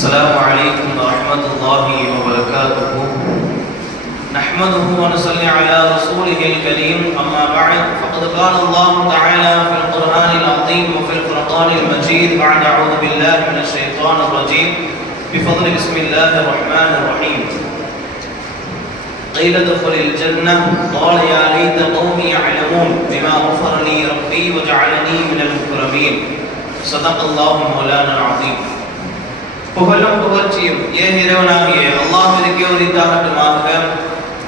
السلام عليكم ورحمة الله وبركاته. نحمده ونصلي على رسوله الكريم. أما بعد فقد قال الله تعالى في القرآن العظيم وفي الفرقان المجيد بعد أعوذ بالله من الشيطان الرجيم بفضل بسم الله الرحمن الرحيم. قيل ادخل الجنة قال يا ليت قومي يعلمون بما غفر لي ربي وجعلني من المكرمين. صدق الله مولانا العظيم. புகழும் புகழ்ச்சியும் இறைவனாகிய அல்லாஹ்விற்கே உரித்தாகட்டுமாக.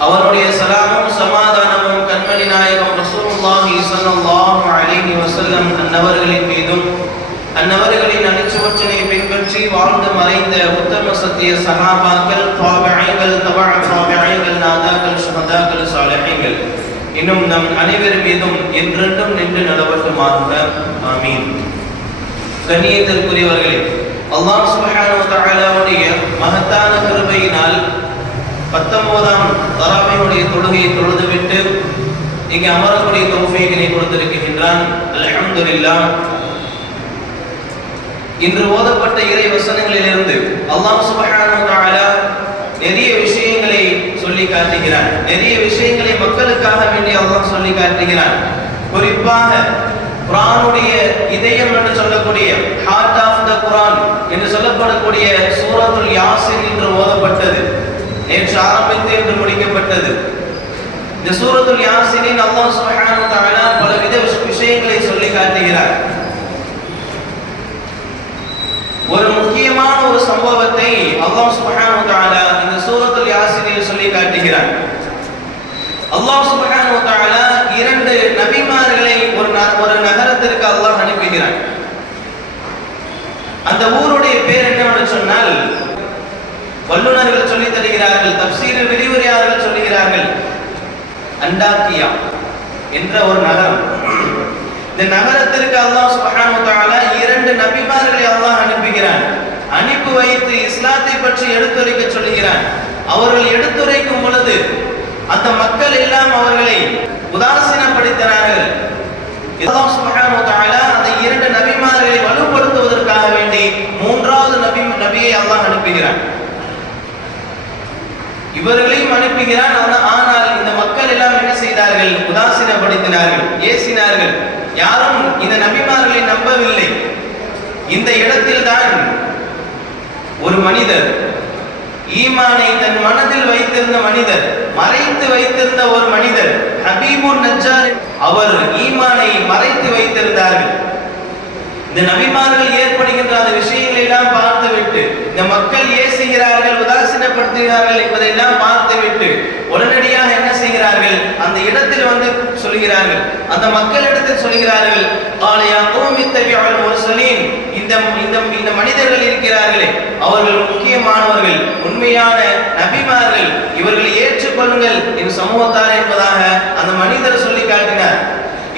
அவருடைய சலாமும் சமாதானமும் கண்மணி நாயகம் ரசூலுல்லாஹி ஸல்லல்லாஹு அலைஹி வஸல்லம் அன்னவர்களின் மீதும் அன்னவர்களின் அடிச்சுவற்றினை பின்பற்றி வாழ்ந்து மறைந்த உத்தம சத்திய சஹாபாக்கள், தாபிஈன்கள், தபஅ தாபிஈன்கள், நாதாக்கள், ஷுஹதாக்கள், சாலிஹீன்கள் இன்னும் நம் அனைவர் மீதும் என்றென்றும் நின்று நிலவட்டுமாக. ஆமீன். கண்ணியத்திற்குரியவர்களே, அல்லாஹ் சுப்ஹானஹு வ தஆலாவுடைய மகத்தான கிருபையினால் 19ஆம் தராவீஹுடைய தொழுகையை தொழுதுவிட்டு இங்கே அமரக்கூடிய தௌஃபீகினை கொடுத்திருக்கின்றான். அல்ஹம்துலில்லாஹ். இன்று ஓதப்பட்ட இறை வசனங்களிலிருந்து அல்லாஹ் சுப்ஹானஹு வ தஆலா நிறைய விஷயங்களை சொல்லி காட்டுகிறான். நிறைய விஷயங்களை மக்களுக்காக வேண்டி அல்லாஹ் சொல்லி காட்டுகிறான். குறிப்பாக குர்ஆனுடைய இதயம் என்று சொல்லக்கூடிய ஹார்ட் ஆஃப் த குர்ஆன் என்று சொல்லப்படக்கூடிய சூரத்துல் யாசின் என்று ஓதப்பட்டது. நேற்று ஆரம்பித்து என்று முடிக்கப்பட்டது. இந்த சூரத்துல் யாசினின் அல்லாஹ் சுப்ஹானஹு வ தஆலா பலவித விஷயங்களை சொல்லி காட்டுகிறார். ஒரு முக்கியமான ஒரு சம்பவத்தை அல்லாஹ் சுப்ஹானஹு வ தஆலா இந்த சூரத்துல் யாசினில் சொல்லி காட்டுகிறார். அல்லாஹ் சுப்ஹானஹு வ தஆலா இரண்டு நபிமார்களை ஒரு நகரத்திற்கு அல்லாஹ் அனுப்புகிறான். அந்த ஊருடைய பேர் என்னவென்று சொன்னால், வல்லுநர்கள் சொல்லி தருகிறார்கள், தப்சீர் விரிவுரையாளர்கள் சொல்லுகிறார்கள், அண்டாக்கியா என்ற ஒரு நகரம். இந்த நகரத்திற்கு அல்லாஹ் சுப்ஹானஹு வ தஆலா இரண்டு நபிமார்களை அல்லாஹ் அனுப்புகிறான். அனுப்பி வைத்து இஸ்லாத்தை பற்றி எடுத்துரைக்க சொல்லுகிறான். அவர்கள் எடுத்துரைக்கும் பொழுது அந்த மக்கள் எல்லாம் அவர்களை உதாசீனப்படுத்தினார்கள். அல்லாஹ் சுப்ஹானஹு வ தஆலா அந்த இரண்டு நபிமார்களை வலுப்படுத்துவதற்காக வேண்டி மூன்றாவது நபியை அல்லாஹ் அனுப்புகிறான். இவர்களையும் அனுப்புகிறான். ஆனால் இந்த மக்கள் எல்லாம் என்ன செய்தார்கள்? உதாசீனப்படுத்தினார்கள், ஏசினார்கள். யாரும் இந்த நபிமார்களை நம்பவில்லை. இந்த இடத்தில் தான் ஒரு மனிதர், ஈமானை தன் மனதில் வைத்திருந்த மனிதர், மறைத்து வைத்திருந்த ஒரு மனிதர், ஹபீபுன் நஜ்ஜார், அவர் ஈமானை மறைத்து வைத்திருந்தார்கள். இந்த நபிமார்கள் ஏற்படுகின்ற அந்த விஷயங்களை எல்லாம் பார்த்துவிட்டு, இந்த மக்கள் ஏசுகிறார்கள், உதாசீனப்படுத்துகிறார்கள் என்பதையெல்லாம் பார்த்துவிட்டு உடனடியாக என்ன செய்கிறார்கள்? அந்த இடத்தில் வந்து சொல்கிறார்கள், அந்த மக்களிடத்தில் சொல்கிறார்கள், ஆலயா கோமித்தபியுல் முர்சலீன், இந்த மனிதர்கள் இருக்கிறார்களே அவர்கள் முக்கியமானவர்கள், உண்மையான நபிமார்கள், இவர்களை ஏற்றுக்கொள்ளுங்கள் என் சமூகத்தார் என்பதாக அந்த மனிதர் சொல்லி காட்டினார்.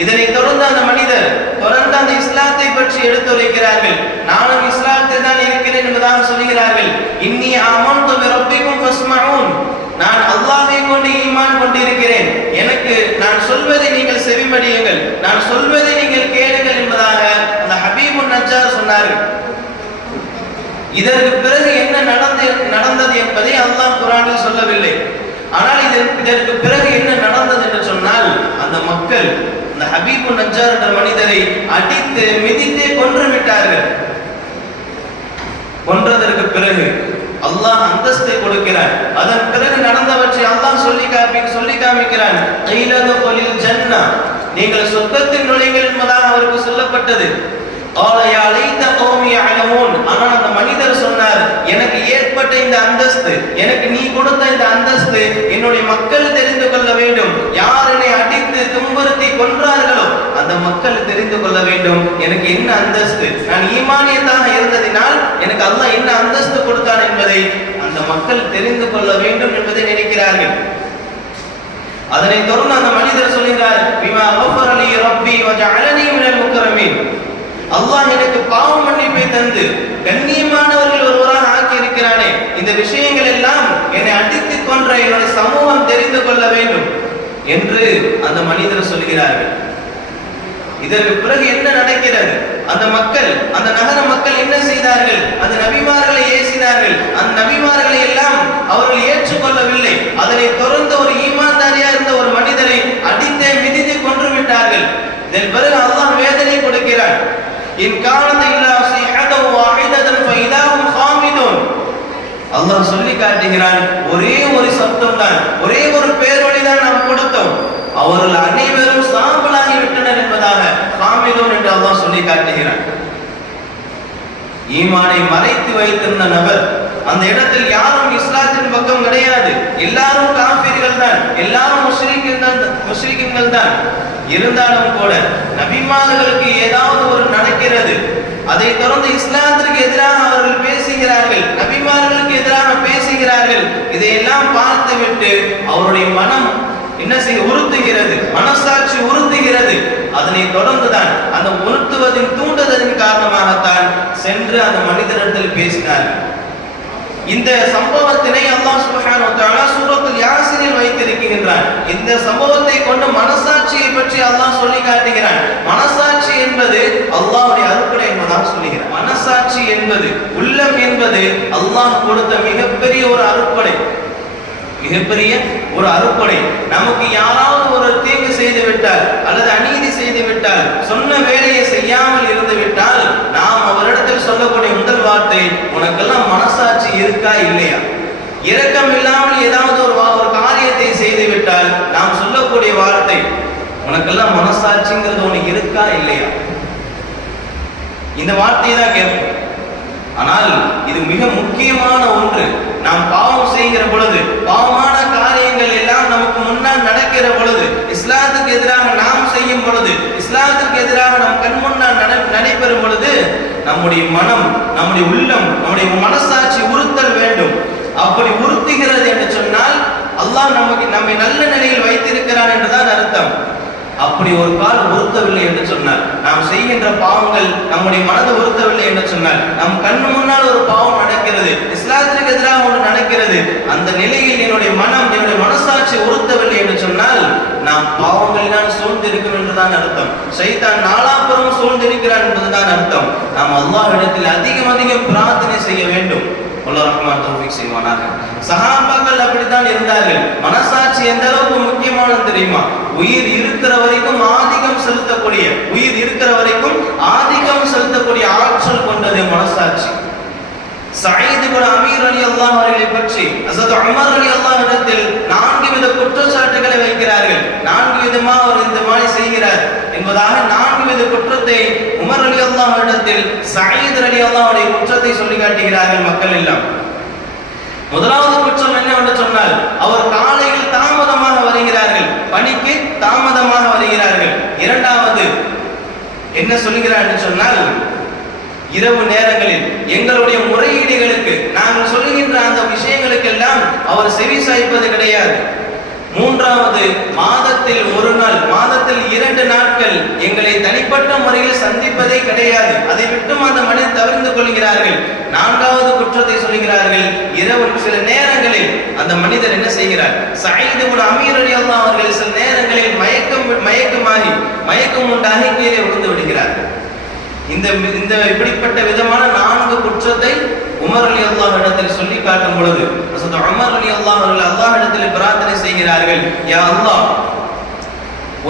இதனை தொடர்ந்து அந்த மனிதர் தொடர்ந்து அந்த இஸ்லாத்தை பற்றி எடுத்துரைக்கிறார்கள். நானும் இஸ்லாத்தில் தான் இருக்கிறேன் என்பதாக சொல்கிறார்கள். இன்னி ஆமன்து பிரப்பிக்கும் ஃபஸ்மஊன், நான் அல்லாஹ்வை கொண்டு ஈமான் கொண்டிருக்கிறேன், எனக்கு நான் சொல்வதை நீங்கள் செவிமடியுங்கள், நான் சொல்வதை நீங்கள் கேளுங்கள் என்பதாக அந்த ஹபீபுன் நஜ்ஜார் சொன்னார்கள். இதற்கு பிறகு என்ன நடந்தது என்பதை அல்லாஹ் குர்ஆனில் சொல்லவில்லை. ஆனால் இதற்கு பிறகு என்ன நடந்தது என்று சொன்னால், அந்த மக்கள் அந்த ஹபீபுன் நஜ்ஜார் என்ற மனிதரை அடித்து மிதித்து கொன்று விட்டார்கள். கொன்றதற்கு பிறகு அல்லாஹ் அந்தஸ்தை கொடுக்கிறான். அதன் பிறகு நடந்தவற்றை அல்லாஹ் சொல்லி காமிக்கிறான். கைலதுல் ஜன்னah, நீங்கள் சொர்க்கத்தில் நுழைங்கள் என்பதாக அவருக்கு சொல்லப்பட்டது. ஆனால் அந்த மனிதர் சொன்னார், எனக்கு ஏற்பட்ட இந்த அந்தஸ்து, எனக்கு நீ கொடுத்த இந்த அந்தஸ்து என்னுடைய மக்கள் தெரிந்து கொள்ள வேண்டும். யார் என்னை அடித்து துன்புறுத்தி கொன்றார்களோ அந்த மக்கள் தெரிந்து கொள்ள வேண்டும் எனக்கு என்ன அந்தஸ்து, நான் ஈமானியத்தாக இருந்ததினால் எனக்கு அல்லாஹ் என்ன அந்தஸ்து கொடுத்தான் என்பதை அந்த மக்கள் தெரிந்து கொள்ள வேண்டும் என்பதை நினைக்கிறார்கள். அதனை தொடர்ந்து அந்த மனிதர் சொல்கிறார், பிமா கஃபர லி ரப்பி வஜஅலனி மினல் முக்ரமீன், அல்லாஹ் எனக்கு பாவ மன்னிப்பை தந்து கண்ணியமானவர்கள் ஒருவராக ஆக்கி இருக்கிறானே, இந்த விஷயங்கள் எல்லாம் என்னை அடித்து கொன்ற என்னுடைய சமூகம் தெரிந்து கொள்ள வேண்டும் என்று அந்த மனிதர் சொல்கிறார்கள். இதற்கு பிறகு என்ன நடக்கிறது? அந்த மக்கள், அந்த நகர மக்கள் என்ன செய்தார்கள்? அந்த நபிமார்களை ஏசினார்கள். செய்தார்கள். அந்த நபிமார்களை எல்லாம் அவர்கள் ஏற்றுக்கொள்ளவில்லை. அதனை தொடர்ந்து ஒரு ஈமான்தாரியா இருந்த ஒரு மனிதரை அடித்தே மிதித்து கொன்று விட்டார்கள். இதன் பிறகு அல்லாஹ் வேதனை கொடுக்கிறான். இன் கானத இல்லா ஸைஹதன் வாஹிதன் ஃபைதாஹும் ஹாமிதுன். அல்லாஹ் சொல்லி காட்டுகிறான், ஒரே ஒரு சப்தம் தான், ஒரே ஒரு பேரொலி தான் நாம் கொடுத்தோம், அவர்கள் அனைவரும் சாம்பலாகி விட்டனர் என்பதாக ஹாமிதுன் என்று அல்லாஹ் சொல்லி காட்டுகிறான். ஈமானை மறைத்து வைத்திருந்த நபர், அந்த இடத்தில் யாரும் இஸ்லாத்தின் பக்கம் கிடையாது, எல்லாரும் காஃபிர்கள் தான், எல்லாரும் முஷ்ரிக்குகள் தான். இருந்தாலும் கூட நபிமார்களுக்கு ஏதாவது ஒரு நடக்கிறது, அதை தொடர்ந்து இஸ்லாத்திற்கு எதிராக அவர்கள் பேசுகிறார்கள், நபிமார்களுக்கு எதிராக பேசுகிறார்கள். இதையெல்லாம் பார்த்துவிட்டு அவருடைய மனம் என்ன செய்ய உறுத்துகிறது, மனசாட்சி உறுத்துகிறது. அதனை தொடர்ந்துதான் அந்த உறுத்துவதின் தூண்டுதலின் காரணமாகத்தான் சென்று அந்த மனிதனிடத்தில் பேசினார்கள். இந்த சம்பவத்தினை அல்லாஹ் சுப்ஹானஹு வ தஆலா சூரத்துல் யாசீனில் வைத்திருக்கின்றான். இந்த சம்பவத்தை கொண்டு மனசாட்சியை பற்றி அல்லாஹ் சொல்லி காட்டுகிறான். மனசாட்சி என்பது அல்லாஹ்வுடைய அருட்கொடை என்பதாக சொல்லுகிறான். மனசாட்சி என்பது, உள்ளம் என்பது அல்லாஹ் கொடுத்த மிகப்பெரிய ஒரு அருட்கொடை, மிகப்பெரிய ஒரு அருட்கொடை. நமக்கு யாராவது ஒரு தீங்கு செய்து விட்டால் அல்லது அநீதி செய்து விட்டால், சொன்ன வேலையை செய்யாமல் இருந்து விட்டால், நாம் அவரிடத்தில் சொல்லக்கூடிய முதல் வார்த்தை, உனக்கெல்லாம் மனசாட்சி இருக்கா இல்லையா? இரக்கம் இல்லாமல் ஏதாவது ஒரு காரியத்தை செய்து விட்டால் நாம் சொல்லக்கூடிய வார்த்தை, உனக்கெல்லாம் மனசாட்சிங்கிறது உனக்கு இருக்கா இல்லையா? இந்த வார்த்தையை தான் கேட்போம். ஆனால் இது மிக முக்கியமான ஒன்று. நாம் பாவம் செய்கிற பொழுது, பாவமான காரியங்கள் எல்லாம் நமக்கு முன்னால் நடக்கிற பொழுது, இஸ்லாத்துக்கு எதிராக நாம் செய்யும் பொழுது, இஸ்லாத்துக்கு எதிராக நம் கண் முன்னால் நடைபெறும் பொழுது, நம்முடைய மனம், நம்முடைய உள்ளம், நம்முடைய மனசாட்சி உறுத்தல் வேண்டும். அப்படி உறுத்துகிறது என்று சொன்னால் அல்லாஹ் நம்மை நல்ல நிலையில் வைத்திருக்கிறான் என்றுதான் அர்த்தம். அப்படி ஒரு கால் உறுத்தவில்லை என்று சொன்னார், நாம் செய்கின்ற பாவங்கள் நம்முடைய மனதை உறுத்தவில்லை என்று சொன்னார், நம் கண்ணு முன்னால் ஒரு பாவம் நடக்கிறது, இஸ்லாத்திற்கு எதிராக ஒன்று நடக்கிறது, அந்த நிலையில் என்னுடைய மனம், என்னுடைய மனசாட்சி உறுத்தவில்லை என்று சொன்னால் நாம் பாவங்களினால் சூழ்ந்திருக்கிறோம் என்றுதான் அர்த்தம். ஷைத்தான் நாலாபுறம் சூழ்ந்திருக்கிறான் என்பதுதான் அர்த்தம். நாம் அல்லாஹ்விடத்தில் அதிகம் பிரார்த்தனை செய்ய வேண்டும். அல்லாஹ் ரஹ்மான் தௌஃபீக் செய்வானாக. சஹாபாக்கள் அப்படித்தான் இருந்தார்கள். மனசாட்சி எந்த அளவுக்கு முக்கியமானது தெரியுமா? உயிர் இருக்கிற வரைக்கும் ஆதிக்கம் செலுத்தக்கூடிய, உயிர் இருக்கிற வரைக்கும் ஆதிக்கம் செலுத்தக்கூடிய ஆற்றல் கொண்டது மனசாட்சி. சயீத் இப்னு அமீர் ரலியல்லாஹு அவர்களை பற்றி ஹஸரத் உமர் ரலியல்லாஹு இடத்தில் 4 வித குற்றச்சாட்டுகளை வைக்கிறார்கள். 4 விதமா அவர் இந்த மாதிரி செய்கிறார் என்பதாக 4 வித குற்றத்தை உமர் ரலியல்லாஹு இடத்தில் சயீத் ரலியல்லாஹு அவருடைய குற்றத்தை சொல்லி காட்டுகிறார்கள் மக்கள் எல்லாம். முதலாவது குற்றம் என்னவென்று சொன்னால், அவர் காலையில் தாமதமாக வருகிறார்கள், பணிக்கு தாமதமாக வருகிறார்கள். இரண்டாவது என்ன சொல்கிறார் என்று சொன்னால், இரவு நேரங்களில் எங்களுடைய முறையீடுகளுக்கு, நாங்கள் சொல்லுகின்ற அந்த விஷயங்களுக்கெல்லாம் அவர் செவி சாய்ப்பது கிடையாது. மூன்றாவது, மாதத்தில் ஒரு நாள், மாதத்தில் 2 நாட்கள் எங்களை தனிப்பட்ட முறையில் சந்திப்பதே கிடையாது, அதை விட்டும் அந்த மனிதர் தவிர்த்து கொள்கிறார்கள். நான்காவது குற்றத்தை சொல்கிறார்கள், இரவு சில நேரங்களில் அந்த மனிதர் என்ன செய்கிறார், சயீத் இப்னு அமீர் ரலியல்லாஹு அவர்கள் சில நேரங்களில் மயக்கம் உண்டாகி கீழே விழுந்து விடுகிறார். இந்த இப்படிப்பட்ட விதமான 4 குற்றத்தை உமர் ரலியல்லாஹு இடத்தில் சொல்லி காட்டும் பொழுது ஹஸரத் உமர் ரலியல்லாஹு அவர்கள் அல்லாஹ்விடத்தில் பிரார்த்தனை செய்கிறார்கள், யா அல்லாஹ்,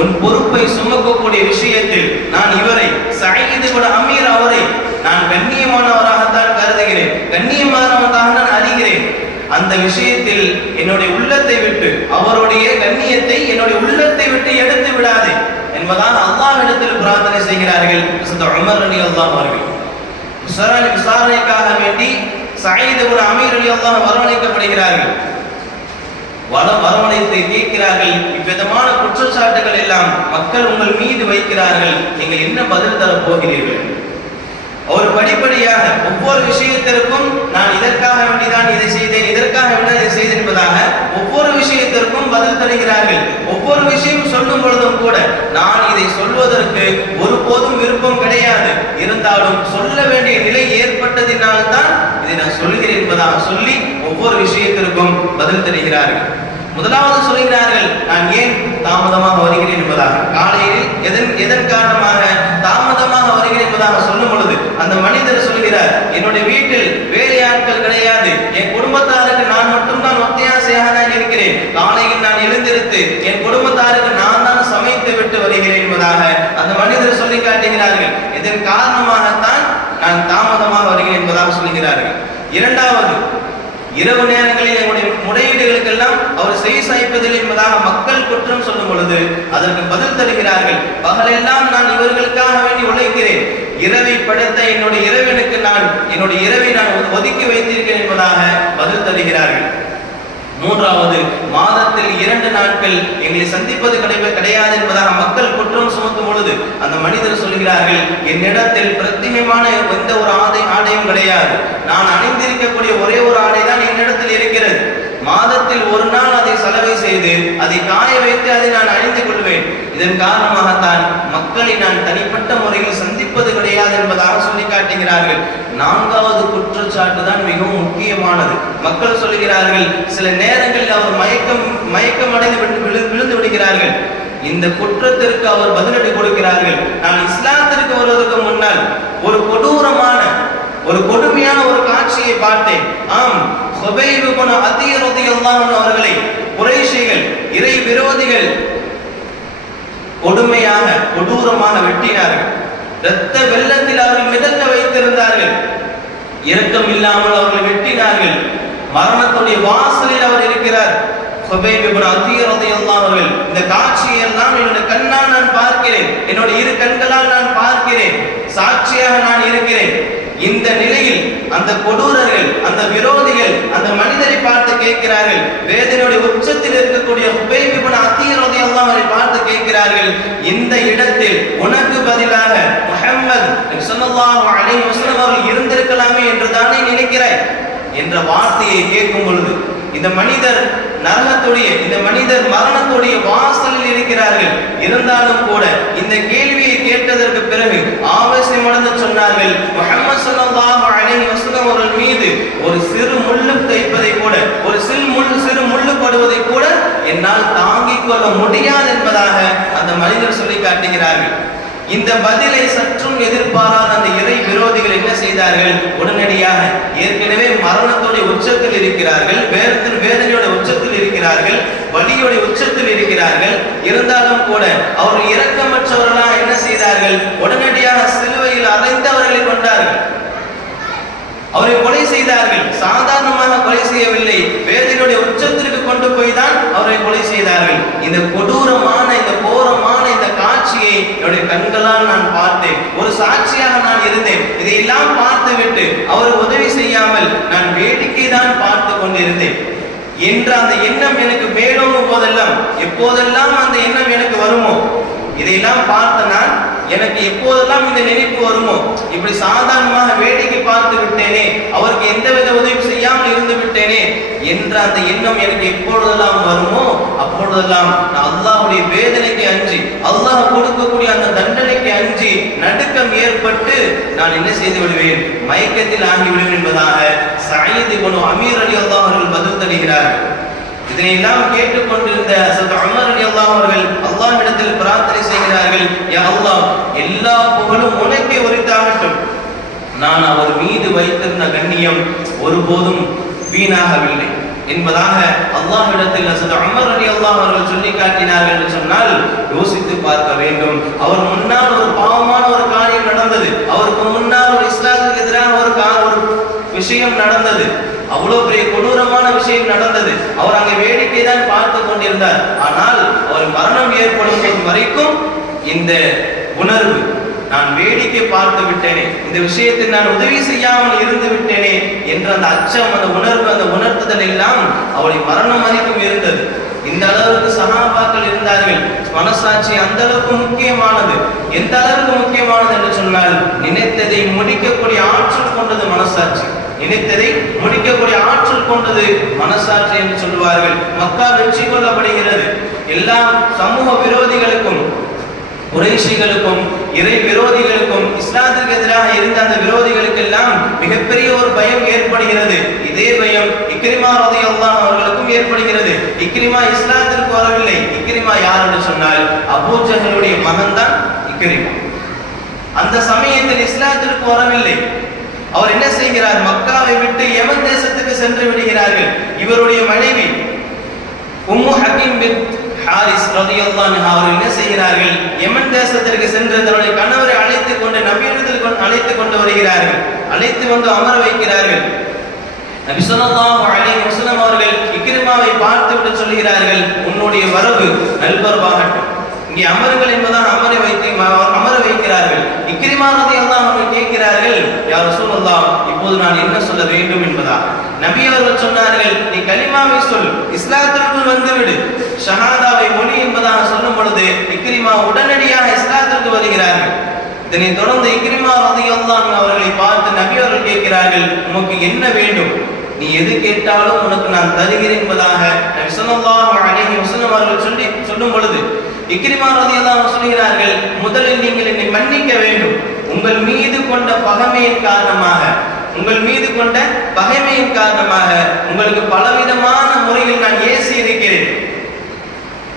உன் பொறுப்பை சுமக்கக்கூடிய விஷயத்தில் நான் இவரை, சயீத் இப்னு அமீர் அவரை நான் கண்ணியமானவராகத்தான் கருதுகிறேன், கண்ணியமானவராக நான் அறிகிறேன். அந்த விஷயத்தில் என்னுடைய உள்ளத்தை விட்டு, அவருடைய கண்ணியத்தை என்னுடைய உள்ளத்தை விட்டு எடுத்து விடாதே என்பதால் அல்லாஹ்விடத்தில் பிரார்த்தனை செய்கிறார்கள். ஹஸரத் உமர் ரலியல்லாஹு அவர்கள் விசாரணைக்காக வேண்டி சயீத் இப்னு அமீர் ரலியல்லாஹு வரவழைக்கப்படுகிறார்கள். வரவழைத்து கேட்கிறார்கள், இவ்விதமான குற்றச்சாட்டுகள் எல்லாம் மக்கள் உங்கள் மீது வைக்கிறார்கள், நீங்கள் என்ன பதில் தர போகிறீர்கள்? அவர் படிப்படியாக ஒவ்வொரு விஷயத்திற்கும் நான் இதற்காக வேண்டிதான் இதை செய்தேன், இதற்காக வேண்டிதான் இதை செய்தேன் என்பதாக ஒவ்வொரு விஷயத்திற்கும் பதில் தருகிறார்கள். ஒவ்வொரு விஷயம் சொல்லும் பொழுதும் கூட நான் இதை சொல்வதற்கு ஒருபோதும் விருப்பம் கிடையாது, இருந்தாலும் சொல்ல வேண்டிய நிலை ஏற்பட்டதினால்தான் இதை நான் சொல்கிறேன் என்பதாக சொல்லி ஒவ்வொரு விஷயத்திற்கும் பதில் தருகிறார்கள். முதலாவது சொல்கிறார்கள், நான் ஏன் தாமதமாக வருகிறேன் என்பதாக. காலையில் எதன் காரணமாக தாமதமாக வருகிறேன் என்பதாக சொல்லும் பொழுது அந்த மனிதர் சொல்கிறார், என்னுடைய வீட்டில் வேலையாட்கள் கிடையாது, இதன் காரணமாகத்தான் நான் தாமதமாக வருகிறேன் என்பதாக சொல்கிறார்கள். இரண்டாவது, இரவு நேரங்களில் எங்களுடைய முறையீடுகளுக்கெல்லாம் அவர் செவி சாய்ப்பதில்லை என்பதாக மக்கள் குற்றம் சொல்லும் பொழுது அதற்கு பதில் தருகிறார்கள், பகலெல்லாம் நான் இவர்களுக்காக வேண்டி உழைக்கிறேன், இரவை படைத்த என்னுடைய இறைவனுக்கு நான் என்னுடைய இரவை நான் ஒதுக்கி வைத்திருக்கிறேன் என்பதாக பதில் தருகிறார்கள். மூன்றாவது, மாதத்தில் 2 நாட்கள் எங்களை சந்திப்பது கிடையாது என்பதாக மக்கள் குற்றம் சுமத்தும் பொழுது அந்த மனிதர் சொல்கிறார்கள், என்னிடத்தில் பிரத்யேகமான எந்த ஒரு ஆடையும் கிடையாது, நான் அணிந்திருக்கக்கூடிய ஒரே ஒரு ஆடை தான் என்னிடத்தில் இருக்கிறது, மாதத்தில் 1 நாள் அதை செலவை செய்து அதை காய வைத்து அதை நான் அணிந்து கொள்வேன், இதன் காரணமாகத்தான் மக்களை நான் தனிப்பட்ட முறையில் சந்திப்பது கிடையாது என்பதாக சொல்லி காட்டுகிறார்கள். நான்காவது குற்றச்சாட்டு தான் மிகவும் முக்கியமானது. மக்கள் சொல்கிறார்கள், சில நேரங்களில் அவர் மயக்கம் அடைந்து விழுந்து விடுகிறார்கள். இந்த குற்றத்திற்கு அவர் பதிலடி கொடுக்கிறார்கள். நான் இஸ்லாத்திற்கு வருவதற்கு முன்னால் ஒரு கொடுமையான ஒரு காட்சியை பார்த்தேன். ஆம், சுபைப் இப்னு அதீர் ரலியல்லாஹு அன்ஹு அவர்களை குறைஷிகள், இறை விரோதிகள் கொடூரமாக வெட்டினார்கள். இரத்த வெள்ளத்தில் அவர்கள் மிதக்க வைத்திருந்தார்கள். இரக்கம் இல்லாமல் அவர்கள் வெட்டினார்கள். மரணத்துடைய வாசலில் அவர் இருக்கிறார். சுபைப் இப்னு அதீர் ரலியல்லாஹு அன்ஹு அவர்கள், இந்த காட்சியை எல்லாம் என்னுடைய கண்ணால் நான் பார்க்கிறேன், என்னுடைய 2 கண்களால் நான் பார்க்கிறேன், சாட்சியாக நான் இருக்கிறேன். இந்த நிலையில் அந்த கொடூரர்கள், அந்த விரோதிகள் அந்த மனிதரை பார்த்து கேட்கிறார்கள், வேதனையுடைய உச்சத்தில் இருக்கக்கூடிய சுபைப் இப்னு அதீர் ரலியல்லாஹு அன்ஹு பார்த்து கேட்கிறார்கள், இந்த இடத்தில் உனக்கு பதிலாக முஹம்மது ஸல்லல்லாஹு அலைஹி வஸல்லம் அவர்கள் இருந்திருக்கலாமே என்று தானே நினைக்கிறாய் என்ற வார்த்தையை கேட்கும் பொழுது இந்த மனிதர் மரணத்துடைய வாசலில் இருக்கிறார்கள். இருந்தாலும் கூட இந்த கேள்வியை கேட்டதற்கு பிறகு ஆவேசமடைந்து சொன்னார்கள், முஹம்மது ஸல்லல்லாஹு அலைஹி வஸல்லம் அவர்கள் மீது ஒரு சிறு முள்ளு தைப்பதை கூட, ஒரு சிறு முள்ளு படுவதை கூட என்னால் தாங்கிக் கொள்ள முடியாது என்பதாக அந்த மனிதர் சொல்லி காட்டுகிறார்கள். இந்த பதிலை சற்றும் எதிர்பாராத அந்த இறை விரோதிகள் என்ன செய்தார்கள், உடனடியாக ஏற்கனவே மரணத்துடைய உச்சத்தில் இருக்கிறார்கள், வேதனையோட உச்சத்தில் இருக்கிறார்கள், வலியோட உச்சத்தில் இருக்கிறார்கள். இருந்தாலும் கூட அவர்கள் இரக்கமற்றவர்களாக என்ன செய்தார்கள், உடனடியாக சிலுவையில் அறைந்து அவர்களை கொண்டார்கள், அவரை கொலை செய்தார்கள். சாதாரணமாக கொலை செய்யவில்லை, வேதனையுடைய உச்சத்திற்கு கொண்டு போய் தான் அவரை கொலை செய்தார்கள். இந்த கொடூரமான, இந்த கோரமான இந்த காட்சியை என்னுடைய கண்களால் நான் பார்த்தேன், ஒரு சாட்சியாக நான் இருந்தேன். இதையெல்லாம் பார்த்துவிட்டு அவர் உதவி செய்யாமல் நான் வேடிக்கை தான் பார்த்து கொண்டிருந்தேன் என்ற அந்த எண்ணம் எனக்கு மேலோங்கும் போதெல்லாம், எப்போதெல்லாம் அந்த எண்ணம் எனக்கு வருமோ, இதையெல்லாம் பார்த்த நான் எனக்கு எப்போதெல்லாம் இந்த நினைப்பு வருமோ, இப்படி சாதாரணமாக வேடிக்கை பார்த்து விட்டேனே, அவருக்கு எந்தவித உதவி செய்யாமல் இருந்து விட்டேனே என்ற அந்த எண்ணம் எனக்கு எப்பொழுதெல்லாம் வருமோ அப்பொழுதெல்லாம் நான் அல்லாஹ்வுடைய வேதனைக்கு அஞ்சி, அல்லாஹ் கொடுக்கக்கூடிய அந்த தண்டனைக்கு அஞ்சி நடுக்கம் ஏற்பட்டு நான் என்ன செய்து விடுவேன், மயக்கத்தில் ஆகிவிடுவேன் என்பதாக சயீத் இப்னு அமீர் ரலியல்லாஹு அன்ஹு பதில் தருகிறார்கள். இதனையெல்லாம் கேட்டுக்கொண்டிருந்த ஹஸரத் உமர் ரலியல்லாஹு அவர்கள் அல்லாஹ்விடத்தில் பிரார்த்தனை செய்கிறார்கள், யா அல்லாஹ், எல்லா புகழும் உனக்கே உரித்தாகட்டும், நான் அவர் மீது வைத்திருந்த கண்ணியம் ஒருபோதும் வீணாகவில்லை என்பதாக அல்லாஹ்விடத்தில் ஹஸரத் உமர் ரலியல்லாஹு அவர்கள் சொல்லி காட்டினார்கள் என்று சொன்னால் யோசித்து பார்க்க வேண்டும். அவர் முன்னால் ஒரு பாவமான ஒரு காரியம் நடந்தது, அவருக்கு முன்னால் ஒரு இஸ்லாத்துக்கு எதிராக ஒரு விஷயம் நடந்தது, அவ்வளவு பெரிய கொடூரமான விஷயம் நடந்தது. அவர் அங்கே வேடிக்கை தான் பார்த்து கொண்டிருந்தார். ஆனால் அவர் மரணம் ஏற்படும் வரைக்கும் இந்த உணர்வு, நான் வேடிக்கை பார்த்து விட்டேனே, இந்த விஷயத்தில் நான் உதவி செய்யாமல் இருந்து விட்டேனே என்ற அந்த அச்சம், அந்த உணர்வு, அந்த உணர்த்துதல் எல்லாம் அவளை மரணம் வரைக்கும் இருந்தது. இந்த அளவுக்கு சஹாபாக்கள் இருந்தார்கள். மனசாட்சி அந்த அளவுக்கு முக்கியமானது. எந்த அளவுக்கு முக்கியமானது என்று சொன்னால், நினைத்ததை முடிக்கக்கூடிய ஆற்றல் கொண்டது மனசாட்சி, நினைத்ததை முடிக்கக்கூடிய ஆற்றல் கொண்டது மனசாட்சி என்று சொல்லுவார்கள். மக்கா வெற்றி கொள்ளப்படுகிறது. எல்லா சமூக விரோதிகளுக்கும், குறைஷிகளுக்கும், இறை விரோதிகளுக்கும், இஸ்லாத்திற்கு எதிராக இருந்த அந்த விரோதிகளுக்கெல்லாம் மிகப்பெரிய ஒரு பயம் ஏற்படுகிறது. இதே பயம் இக்ரிமா ரலியல்லாஹு அவர்களுக்கும் ஏற்படுகிறது. இக்ரிமா இஸ்லாத்திற்கு வரவில்லை. இக்ரிமா யார் என்று சொன்னால் அபூ ஜஹலுடைய மகன் தான் இக்ரிமா. அந்த சமயத்தில் இஸ்லாத்திற்கு வரவில்லை. அவர் என்ன செய்கிறார், மக்காவை விட்டு யமன் தேசத்துக்கு சென்று விடுகிறார்கள். இவருடைய மனைவி உம்மு ஹக்கீம் பின்த் ஹாரிஸ் ரலியல்லாஹு அன்ஹா அவர்கள் என்ன செய்கிறார்கள், யமன் தேசத்திற்கு சென்று தன்னுடைய கணவரை அழைத்துக் கொண்டு நபியிடம் அழைத்து வந்து அமர வைக்கிறார்கள். நபி ஸல்லல்லாஹு அலைஹி வஸல்லம் அவர்கள் இக்ரிமாவை பார்த்து விட்டு சொல்கிறார்கள், உன்னுடைய வரவு நல்வரவாகட்டும், இங்கே அமருங்கள் என்பதாக அமர வைக்கிறார்கள். இக்ரிமா ரலியல்லாஹு அன்ஹு கேட்கிறார்கள், யா ரசூலல்லாஹ், இப்போது நான் என்ன சொல்ல வேண்டும் என்பதா? நபி அவர்கள் சொன்னார்கள், நீ கலிமாவை சொல், இஸ்லாத்திற்குள் வந்துவிடு, ஷஹாதாவை மொழி என்பதாக சொல்லும் பொழுது இக்ரிமா உடனடியாக இஸ்லாத்திற்கு வருகிறார்கள். இதனை தொடர்ந்து இக்ரிமா ரலியல்லாஹு அன்ஹு அவர்களை பார்த்து நபி அவர்கள் கேட்கிறார்கள், உனக்கு என்ன வேண்டும்? நீ எது கேட்டாலும் உனக்கு நான் தருகிறேன் என்பதாக நபி ஸல்லல்லாஹு அலைஹி வஸல்லம் அவர்கள் சொல்லும் பொழுது இக்ரிமா ரலியல்லாஹு அன்ஹு சொல்கிறார்கள், முதலில் நீங்கள் என்னை மன்னிக்க வேண்டும். உங்கள் மீது கொண்ட பகைமையின் காரணமாக உங்களுக்கு பலவிதமான முறையில் நான் ஏசி இருக்கிறேன்,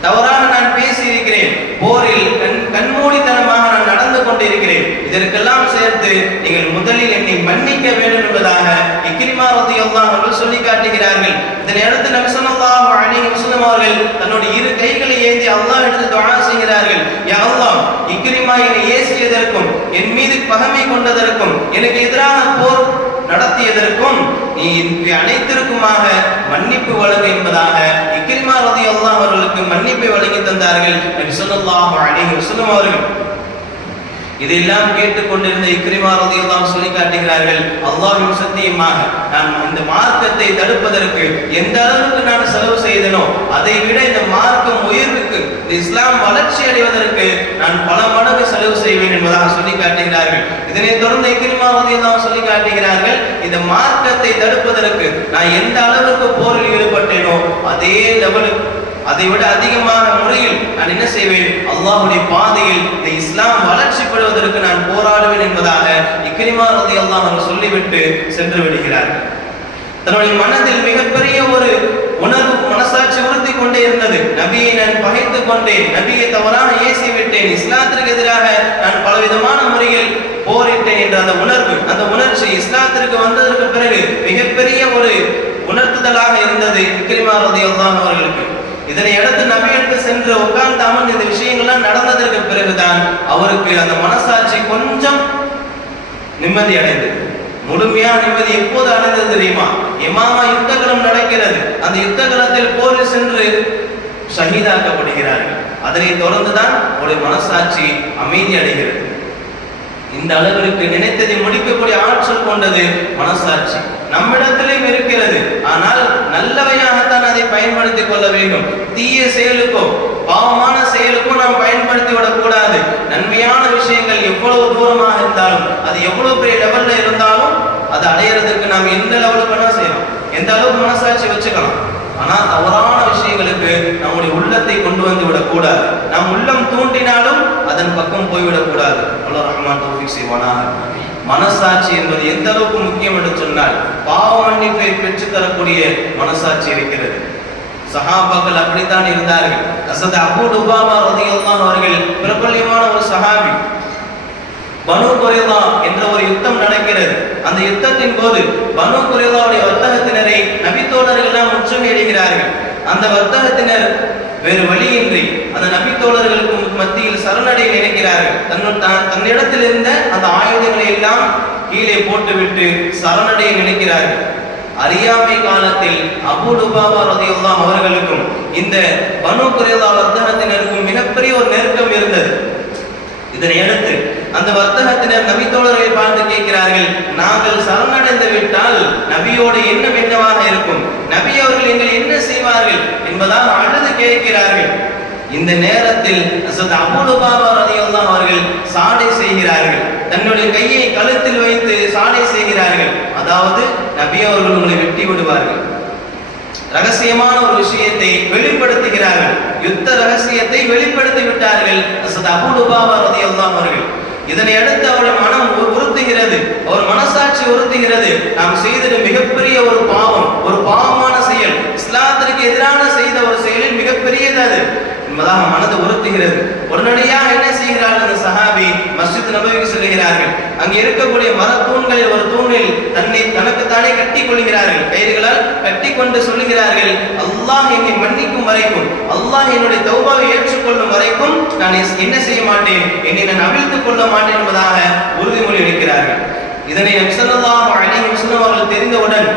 தவறாக நான் பேசி இருக்கிறேன், போரில் கண்மூடித்தனமாக நான் நடந்து கொண்டிருக்கிறேன். இதற்கெல்லாம் சேர்த்து நீங்கள் முதலில் என்னை மன்னிக்க வேண்டும் என்பதாக இக்ரிமா ரலியல்லாஹு அன்ஹு சொல்லி காட்டுகிறார்கள். இதனை அடுத்து நபி ஸல்லல்லாஹு அலைஹி வஸல்லம் அவர்கள் தன்னுடைய இரு கைகளை ஏந்தி அல்லாஹ்விடத்தில் துஆ செய்கிறார்கள், யா அல்லாஹ், இக்ரிமா என்னை ஏசியதற்கும் என் மீது பகைமை கொண்டதற்கும் எனக்கு எதிரான போர் நடத்தியதற்கும் நீ அனைத்திற்குமாக மன்னிப்பு வழங்க என்பதாக இக்ரிமா ரலியல்லாஹு அவர்களுக்கு மன்னிப்பை வழங்கி தந்தார்கள் நபி ஸல்லல்லாஹு அலைஹி வஸல்லம் அவர்கள். இதெல்லாம் கேட்டுக்கொண்டிருந்த இக்ரிமா ரலியல்லாஹு சொல்லி காட்டுகிறார்கள், அல்லாஹ்வின் சத்தியமாக நான் இந்த மார்க்கத்தை தடுப்பதற்கு எந்த அளவுக்கு நான் செலவு செய்தனோ அதை விட இந்த மார்க்கம் உயர்வுக்கு, இந்த இஸ்லாம் வளர்ச்சி அடைவதற்கு நான் பல மடங்கு செலவு செய்வேன் என்பதாக சொல்லி காட்டுகிறார்கள். இதனை தொடர்ந்து இக்ரிமா ரலியல்லாஹு சொல்லி காட்டுகிறார்கள், இந்த மார்க்கத்தை தடுப்பதற்கு நான் எந்த அளவுக்கு போரில் ஈடுபட்டேனோ அதே லெவலுக்கு, அதை விட அதிகமான முறையில் நான் என்ன செய்வேன், அல்லாஹ்வுடைய பாதையில் இந்த இஸ்லாம் வளர்ச்சி பெறுவதற்கு நான் போராடுவேன் என்பதாக இக்ரிமா ரலியல்லாஹு அன்ஹு சொல்லிவிட்டு சென்று விடுகிறார்கள். தன்னுடைய மனதில் மிகப்பெரிய ஒரு உணர்வு, மனசாட்சி உறுத்தி கொண்டே இருந்தது. நபியை நான் பகைத்துக் கொண்டேன், நபியை தவறாக ஏசி விட்டேன், இஸ்லாத்திற்கு எதிராக நான் பலவிதமான முறையில் போரிட்டேன் என்ற அந்த உணர்வு, அந்த உணர்ச்சி இஸ்லாத்திற்கு வந்ததற்கு பிறகு மிகப்பெரிய ஒரு உணர்த்துதலாக இருந்தது இக்ரிமா ரலியல்லாஹு அவர்களுக்கு. இதனை அடுத்து நபியிற்கு சென்று உட்கார்ந்து அமர்ந்து இந்த விஷயங்கள்லாம் நடந்ததற்கு பிறகுதான் அவருக்கு அந்த மனசாட்சி கொஞ்சம் நிம்மதி அடைந்தது. முழுமையான நிம்மதி எப்போது அடைந்தது தெரியுமா? யமாமா யுத்தகலம் நடக்கிறது, அந்த யுத்தகலத்தில் போரில் சென்று ஷஹீதாக்கப்படுகிறார்கள். அதனை தொடர்ந்துதான் அவருடைய மனசாட்சி அமைதி அடைகிறது. இந்த அளவிற்கு நினைத்ததை முடிக்கக்கூடிய ஆற்றல் கொண்டது மனசாட்சி நம்மிடத்திலும் இருக்கிறது. ஆனால் நல்லவையாகத்தான் அதை பயன்படுத்திக் கொள்ள வேண்டும். தீய செயலுக்கோ பாவமான செயலுக்கோ நாம் பயன்படுத்தி விடக்கூடாது. நன்மையான விஷயங்கள் எவ்வளவு தூரமாக இருந்தாலும், அது எவ்வளவு பெரிய லெவல்ல இருந்தாலும், அதை அடையிறதுக்கு நாம் எந்த லெவலுக்கு வேணா செய்யலாம், எந்த அளவுக்கு மனசாட்சி வச்சுக்கலாம். ஆனால் தவறான விஷயங்களுக்கு நம்முடைய உள்ளத்தை கொண்டு வந்து விடக்கூடாது. நம் உள்ளம் தூண்டினாலும் அதன் பக்கம் போய்விடக்கூடாது. அல்லாஹ் ரஹ்மான் தௌஃபீக் செய்வானாக. மனசாட்சி என்பது எந்த அளவுக்கு முக்கியம் என்று சொன்னால், பாவ மன்னிப்பை பெற்றுத் தரக்கூடிய மனசாட்சி இருக்கிறது. சஹாபாக்கள் அப்படித்தான் இருந்தார்கள். ஹஸரத் அபூ லுபாபா ரலியல்லாஹு அவர்கள் பிரபல்யமான ஒரு சஹாபி. பனு குறைலா என்ற ஒரு யுத்தம் நடக்கிறது. அந்த யுத்தத்தின் போது பனு குறைலாவுடைய வர்த்தகத்தினரை நபித்தோழர்கள் எல்லாம் முற்றுகையிடுகிறார்கள். அந்த வர்த்தகத்தினர் வேறு வழியின்றி அந்த நபித்தோழர்களுக்கு மத்தியில் சரணடைய நினைக்கிறார்கள். தன்னிடத்தில் இருந்த அந்த ஆயுதங்களை எல்லாம் கீழே போட்டுவிட்டு சரணடைய நினைக்கிறார்கள். அறியாமை காலத்தில் அபூ லுபாபா ரலியல்லாஹு அவர்களுக்கும் இந்த பனு குறைலா வர்த்தகத்தினருக்கும் மிகப்பெரிய ஒரு நெருக்கம் இருந்தது. இதனை அடுத்து அந்த வர்த்தகத்தினர் நபித்தோழர்களை பார்த்து கேட்கிறார்கள், நாங்கள் சரணடைந்து விட்டால் நபியோட எண்ணம் என்னவாக இருக்கும், நபி அவர்கள் எங்களை என்ன செய்வார்கள் என்பதால் அழுது கேட்கிறார்கள். இந்த நேரத்தில் ஹஸரத் அபூ லுபாபா ரலியல்லாஹு அவர்கள் சாடை செய்கிறார்கள். தன்னுடைய கையை கழுத்தில் வைத்து சாடை செய்கிறார்கள். அதாவது நபி அவர்கள் உங்களை வெட்டி விடுவார்கள். ரகசியமான ஒரு விஷயத்தை வெளிப்படுத்துகிறார்கள். யுத்த ரகசியத்தை வெளிப்படுத்தி விட்டார்கள் ஹஸரத் அபூ லுபாபா ரலியல்லாஹு அவர்கள். இதனை அடுத்து அவருடைய மனம் உறுத்துகிறது, அவர் மனசாட்சி உறுத்துகிறது. நாம் செய்தது மிகப்பெரிய ஒரு பாவம், ஒரு பாவமான செயல், இஸ்லாத்திற்கு எதிரான செய்த ஒரு செயலில் மிகப்பெரியது அது என்பதாக மனது உறுத்துகிறது. உடனடியாக என்ன செய்கிறார்கள் அந்த சஹாபி, மஸ்ஜித் நபவிக்கு செல்கிறார்கள். அங்கே இருக்கக்கூடிய மரத்தூண்களில் ஒரு தூணில் தனக்குத்தானே கட்டி கொள்கிறார்கள். கயிறுகளால் கட்டி கொண்டு சொல்லுகிறார்கள், அல்லாஹ் என்னை மன்னிக்கும் வரைக்கும், அல்லாஹ் என்னுடைய தௌபாவை ஏற்றுக்கொள்ளும் வரைக்கும் நான் என்ன செய்ய மாட்டேன், என்னை நான் அவிழ்த்துக் கொள்ள மாட்டேன் என்பதாக உறுதிமொழி எடுக்கிறார்கள். இதனை நபி ஸல்லல்லாஹு அலைஹி வஸல்லம் அவர்கள் தெரிந்தவுடன்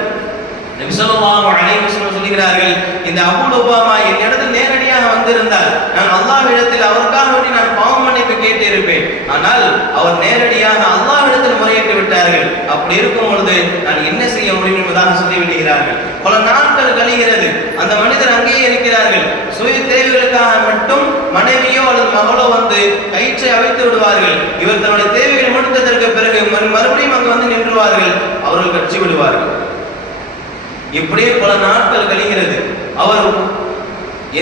நபி ஸல்லல்லாஹு அலைஹி வஸல்லம் சொல்கிறார்கள், இந்த அபூ லுபாமா என்னிடத்தில் நேரடியாக வந்திருந்தால் நான் அல்லாஹ்விடத்தில் அவருக்காக வேண்டி நான் பாவ மன்னிப்பு கேட்டிருப்பேன். ஆனால் அவர் நேரடியாக அல்லாஹ்விடத்தில் முறையிட்டு விட்டார்கள். அப்படி இருக்கும் பொழுது நான் என்ன செய்ய முடியும் என்பதாக சொல்லிவிடுகிறார்கள். பல நாட்கள் கழிகிறது. அந்த மனிதர் அங்கேயே இருக்கிறார்கள். சுய தேவைகளுக்காக மட்டும் மனைவியோ அல்லது மகளோ வந்து கயிற்றை அவிழ்த்து விடுவார்கள். இவர் தன்னுடைய தேவைகளை முடித்ததற்கு பிறகு மறுபடியும் அங்கு வந்து நின்றுவார்கள். அவர்கள் கட்சி விடுவார்கள். இப்படியே பல நாட்கள் கழிகிறது. அவர்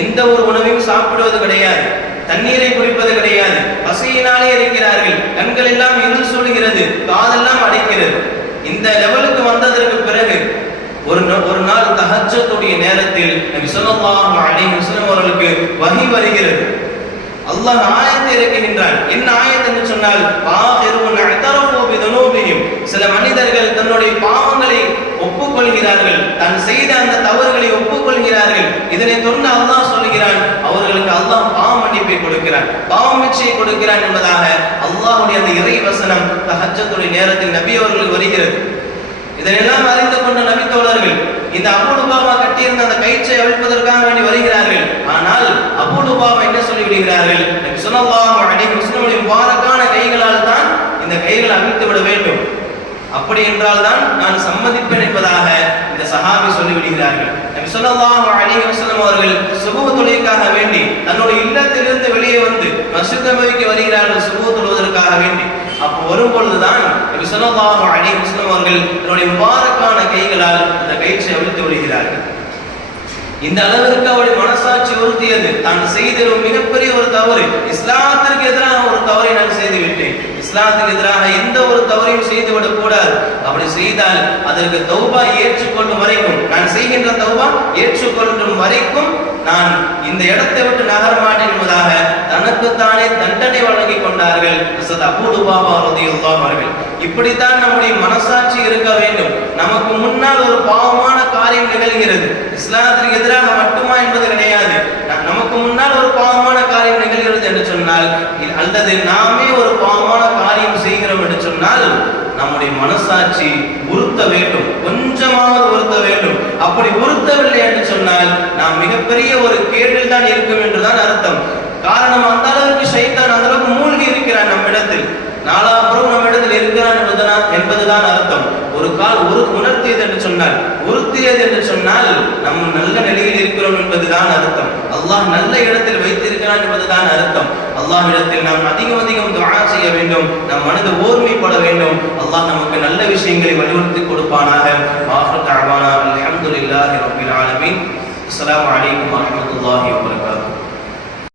எந்த ஒரு உணவையும் சாப்பிடுவது கிடையாது, தண்ணீரை குடிப்பது கிடையாது, பசியினாலே இருக்கிறார்கள். கண்கள் எல்லாம் இருள் சூடுகிறது, காதெல்லாம் அடைக்கிறது. இந்த லெவலுக்கு வந்ததற்கு பிறகு ஒரு நாள் தஹஜ்ஜுடைய நேரத்தில் நபி ஸல்லல்லாஹு அலைஹி வஸல்லம் அவர்களுக்கு வஹி வருகிறது. அல்லாஹ் ஆயத்தை இறக்குகின்றான். என்ன ஆயத் என்று சொன்னால், ஆகிருன் அத்தரஃபு பிதுனூபிஹிம், சில மனிதர்கள் தன்னுடைய பாவங்களை ஒப்புக்கொள்கிறார்கள், தான் செய்த அந்த தவறுகளை ஒப்புக்கொள்கிறார்கள். இதனை தொடர்ந்து அல்லாஹ் சொல்கிறான், அவர்களுக்கு அல்லாஹ் பாவ மன்னிப்பை கொடுக்கிறான், பாவ மிச்சை கொடுக்கிறான் என்பதாக அல்லாஹ்வுடைய அந்த இறை வசனம் தஹஜ்ஜுடைய நேரத்தில் நபி அவர்களுக்கு வருகிறது. இதனெல்லாம் அறிந்து கொண்ட நபி தோழர்கள் இந்த அபூ லுபாமா கட்டியிருந்த அந்த கயிற்றை அவிழ்ப்பதற்காக வேண்டி வருகிறார்கள். ஆனால் அபூ லுபாமா என்ன சொல்லிவிடுகிறார்கள், நபி ஸல்லல்லாஹு அலைஹி வஸல்லம் முபாரக்கான கைகளால் தான் இந்த கைகளை அவிழ்த்து விட வேண்டும், அப்படி என்றால் தான் நான் சம்மதிப்பேன் என்பதாக இந்த சஹாபி சொல்லிவிடுகிறார்கள். நபி ஸல்லல்லாஹு அலைஹி வஸல்லம் அவர்கள் சுபஹ் தொழுகைக்காக வேண்டி தன்னுடைய இல்லத்திலிருந்து வெளியே வந்து மஸ்ஜித் நபவிக்கு வருகிறார்கள் சுபஹ் தொழுவதற்காக வேண்டி. அப்போ வரும் பொழுதுதான் நபி ஸல்லல்லாஹு அலைஹி வஸல்லம் அவர்கள் தன்னுடைய முபாரக்கான கைகளால் அந்த கயிற்றை அவிழ்த்து விடுகிறார்கள். இந்த அளவிற்கு அவருடைய மனசாட்சி உறுத்தியது. தான் செய்த ஒரு மிகப்பெரிய ஒரு தவறு, இஸ்லாத்திற்கு எதிராக ஒரு தவறை நான் செய்து விட்டேன், இஸ்லாத்துக்கு எதிராக எந்த ஒரு தவறையும் செய்துவிடக் கூடாது. அப்படி செய்தால் அதற்கு தௌபா ஏற்றுக்கொள்ளும் வரைக்கும், நான் செய்கின்ற தௌபா ஏற்றுக்கொள்ளும் வரைக்கும் நான் இந்த இடத்தை விட்டு நகர மாட்டேன் என்பதாக தனக்குத்தானே தண்டனை வழங்கி கொண்டார்கள் ஹஸரத் அபூ லுபாமா ரலியல்லாஹு அவர்கள். இப்படித்தான் நம்முடைய மனசாட்சி இருக்க வேண்டும். நமக்கு முன்னால் ஒரு பாவமான காரியம் நிகழ்கிறது, இஸ்லாத்திற்கு எதிராக மட்டுமா என்பது கிடையாது. நமக்கு முன்னால் ஒரு பாவமான காரியம் நிகழ்கிறது என்று சொன்னால், அல்லது நாமே ஒரு பாவமான காரியம் செய்கிறோம் என்று சொன்னால், நம்முடைய மனசாட்சி உறுத்த வேண்டும், கொஞ்சமாவது உறுத்த வேண்டும். அப்படி உறுத்தவில்லை என்று சொன்னால் நாம் மிகப்பெரிய ஒரு கேடில் தான் இருக்கும் என்றுதான் அர்த்தம். காரணம், அந்த அளவுக்கு ஷைத்தான் அந்த அளவுக்கு மூழ்கி இருக்கிறான் நம்மிடத்தில், நாலாபுரம் நம்மிடத்தில் இருக்கிறான் என்பதுதான் அர்த்தம். ஒரு கால் உணர்த்தியது என்று சொன்னால், உறுத்தியது என்று சொன்னால் நம் நல்ல நிலையில் இருக்கிறோம் என்பதுதான் அர்த்தம். அல்லாஹ் நல்ல இடத்தில் வைத்திருக்கிறான் என்பதுதான் அர்த்தம். அல்லாஹ்விடத்தில் நாம் அதிகம் அதிகம் துஆ செய்ய வேண்டும், நம் மனது ஓர்மைப்பட வேண்டும். அல்லாஹ் நமக்கு நல்ல விஷயங்களை வலியுறுத்தி கொடுப்பானாக. ஆஃபிரு தஅவானா அல்ஹம்துலில்லாஹி ரப்பில் ஆலமீன். அஸ்ஸலாமு அலைக்கும் வரஹ்மத்துல்லாஹி